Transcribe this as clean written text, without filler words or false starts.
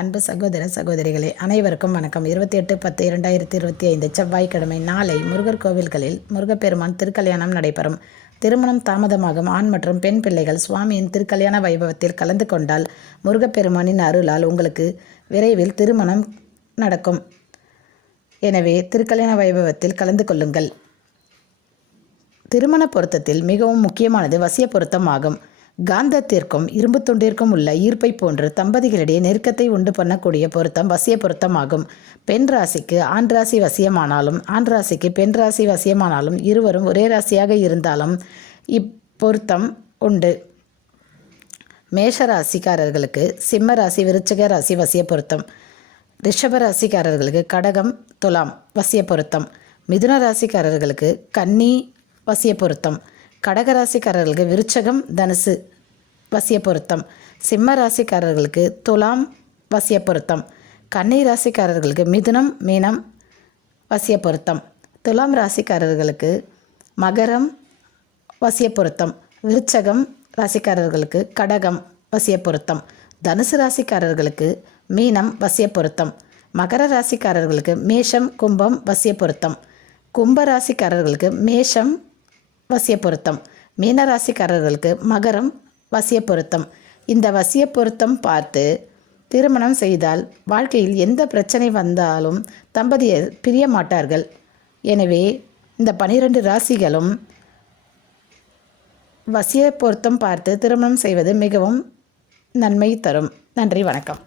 அன்பு சகோதர சகோதரிகளே அனைவருக்கும் வணக்கம். 28/10/2025 செவ்வாய்க்கிழமை நாளை முருகர் கோவில்களில் முருகப்பெருமான் திருக்கல்யாணம் நடைபெறும். திருமணம் தாமதமாகும் ஆண் மற்றும் பெண் பிள்ளைகள் சுவாமியின் திருக்கல்யாண வைபவத்தில் கலந்து கொண்டால் முருகப்பெருமானின் அருளால் உங்களுக்கு விரைவில் திருமணம் நடக்கும். எனவே திருக்கல்யாண வைபவத்தில் கலந்து கொள்ளுங்கள். திருமண பொருத்தத்தில் மிகவும் முக்கியமானது வசிய பொருத்தம் ஆகும். காந்தத்திற்கும் இரும்பு துண்டிற்கும் உள்ள ஈர்ப்பை போன்று தம்பதிகளிடையே நெருக்கத்தை உண்டு பண்ணக்கூடிய பொருத்தம் வசிய பொருத்தம் ஆகும். பெண் ராசிக்கு ஆண் ராசி வசியமானாலும் ஆண் ராசிக்கு பெண் ராசி வசியமானாலும் இருவரும் ஒரே ராசியாக இருந்தாலும் இப்பொருத்தம் உண்டு. மேஷ ராசிக்காரர்களுக்கு சிம்ம ராசி விருச்சிக ராசி வசிய பொருத்தம். ரிஷப ராசிக்காரர்களுக்கு கடகம் துலாம் வசிய பொருத்தம். மிதுன ராசிக்காரர்களுக்கு கன்னி வசிய பொருத்தம். கடகராசிக்காரர்களுக்கு விருச்சகம் தனுசு வசிய பொருத்தம். சிம்ம ராசிக்காரர்களுக்கு துலாம் வசிய பொருத்தம். கன்னி ராசிக்காரர்களுக்கு மிதுனம் மீனம் வசிய பொருத்தம். துலாம் ராசிக்காரர்களுக்கு மகரம் வசிய பொருத்தம். விருச்சகம் ராசிக்காரர்களுக்கு கடகம் வசிய பொருத்தம். தனுசு ராசிக்காரர்களுக்கு மீனம் வசிய பொருத்தம். மகர ராசிக்காரர்களுக்கு மேஷம் கும்பம் வசிய பொருத்தம். கும்ப ராசிக்காரர்களுக்கு மேஷம் வசிய பொருத்தம். மீனராசிக்காரர்களுக்கு மகரம் வசிய பொருத்தம். இந்த வசிய பொருத்தம் பார்த்து திருமணம் செய்தால் வாழ்க்கையில் எந்த பிரச்சனை வந்தாலும் தம்பதியர் பிரிய மாட்டார்கள். எனவே இந்த 12 ராசிகளும் வசிய பொருத்தம் பார்த்து திருமணம் செய்வது மிகவும் நன்மை தரும். நன்றி, வணக்கம்.